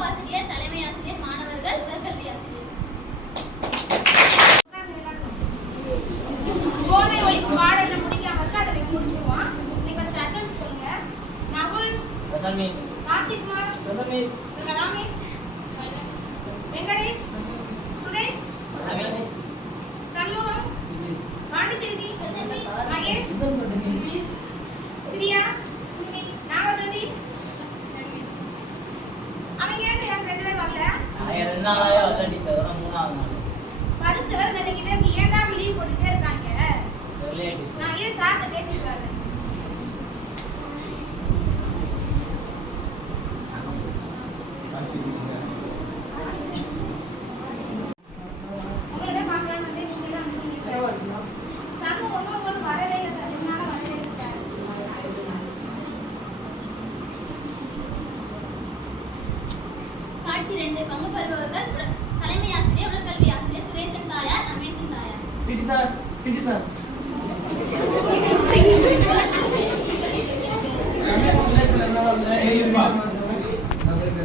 வகுப்பாசிரியர் தலைமை ஆசிரியர் மாணவர்கள் உடற்கல்வி ஆசிரியர். போதை ஒழிப்பு பாடல்கள் முடிக்காம இருக்கு? அதை நீங்க முடிச்சிருவோம். நீங்க ஃபர்ஸ்ட் சொல்லுங்க. நகுல் கார்த்திக் வெங்கடேஷ் சுரேஷ் சண்முகம் பாண்டிச்செல்வி மகேஷ் நான் ரெண்டு காட்சி ரெண்டு பங்கு பெறுபவர்கள் தலைமை ஆசிரியர் உடற்கல்வி ஆசிரியர் சுரேசன் தாயார் ரமேஷன் தாயார். பிடி சார் பிடி சார் பக்கத்து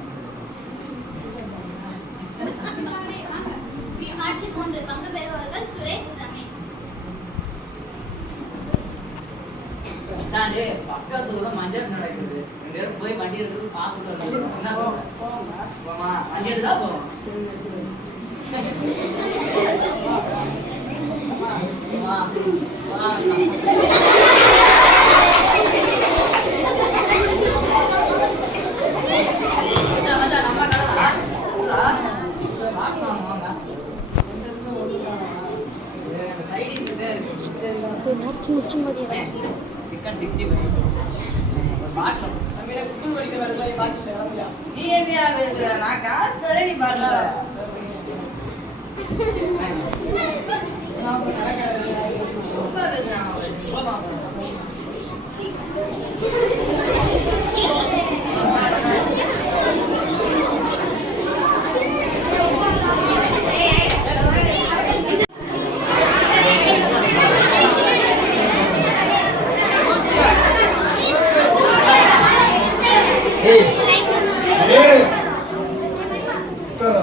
மூன்று பங்கு பெறுபவர்கள் சுரேஷ் ரமேஷ். பக்கத்து ஊர்ல மஞ்சள் நடக்குது ரெண்டு பேரும் போய் வண்டி எடுத்து பார்த்துட்டு வரணும். என்ன சொல்ற? போமா, வண்டி எடுத்தா போறோம் வா, வா, சிக்கன் சிக்ஸ்டி ஃபைவ் பாட்டில் ஸ்கூல் படிக்கிற வேலை பாட்டில் நீ எப்படியா பேசுற நான் காசு தரேன் நீ பாட்டில் ரொம்ப போமாப்ல.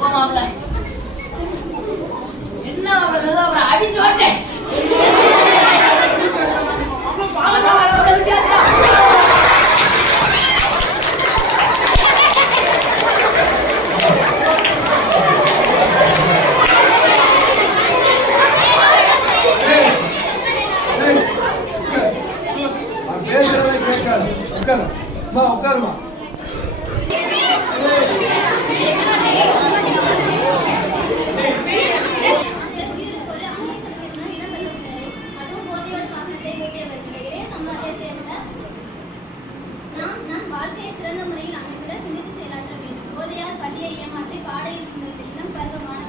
போமாப்ல. என்ன அடிச்சு வாழ்க்கையை திறந்த முறையில் அமைந்திட சிந்தித்து செயலாற்ற வேண்டும். போதையால் பள்ளியை ஏமாற்றி பாடையில் இருந்த பருவமான